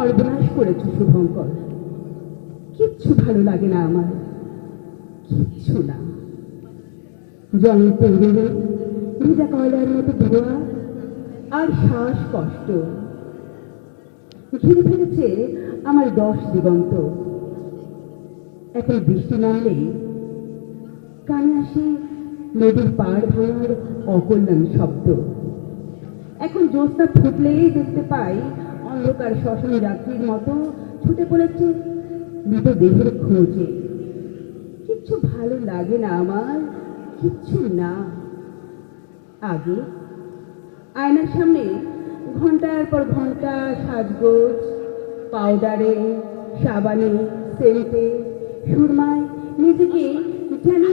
সর্বনাশ করেছ, শুভঙ্কর। কিচ্ছু ভালো লাগে না আমার। কিচ্ছু না। জল পেরিয়ে ভিজা কয়লার মতো ধোয়া আর শ্বাস কষ্ট ঘিরে ফেলেছে আমার দশ দিগন্ত। এখন বৃষ্টি নামলে কানে আসে নদীর পাড় ভাঙার অকল্যাণ শব্দ। এখন জ্যোৎস্না ফুটলেই দেখতে পাই অন্ধকার শ্মশান যাত্রীর মতো ছুটে পড়েছে মৃতদেহের খোঁজে। কিচ্ছু ভালো লাগে না আমার, কিচ্ছু না। আগে আয়নার সামনে ঘণ্টার পর ঘণ্টা সাজগোজ, পাউডারে, সাবানে, সেন্টে, সুরমায়, নিজেকে যেন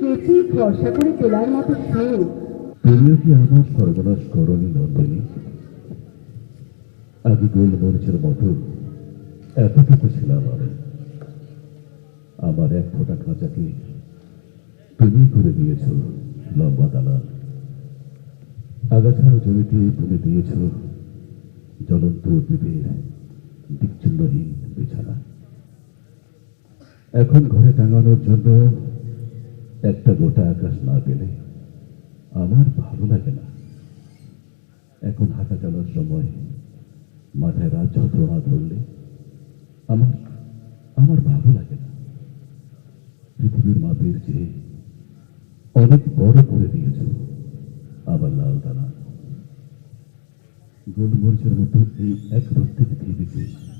কেচে ফর্সা করে তোলার মতো সুখ তুমিও কি আমার সর্বনাশ করনি, নন্দিনী? আগে গোল মরিচের মতো এতটুকু ছিলাম আমি আমার এক ফোঁটা খাঁচাকে তুমি করে দিয়েছ, লম্বা দালান আগাছার জমিতে তুমি দিয়েছ জ্বলন্ত উদ্ভিদের দিকচিহ্নহীন বিছানা। এখন ঘরে টাঙানোর জন্য একটা গোটা আকাশ না পেলে আমার ভালো লাগে না। এখন হাঁটা চলার সময় মাথায় রাত যন্ত্রণা ধরলে আমার আমার ভালো লাগে না। পৃথিবীর মাপের চেয়ে অনেক বড় করে দিয়েছ আবার লাল দানা। গোলমরিচের মতো এই এক রক্তের পৃথিবীতে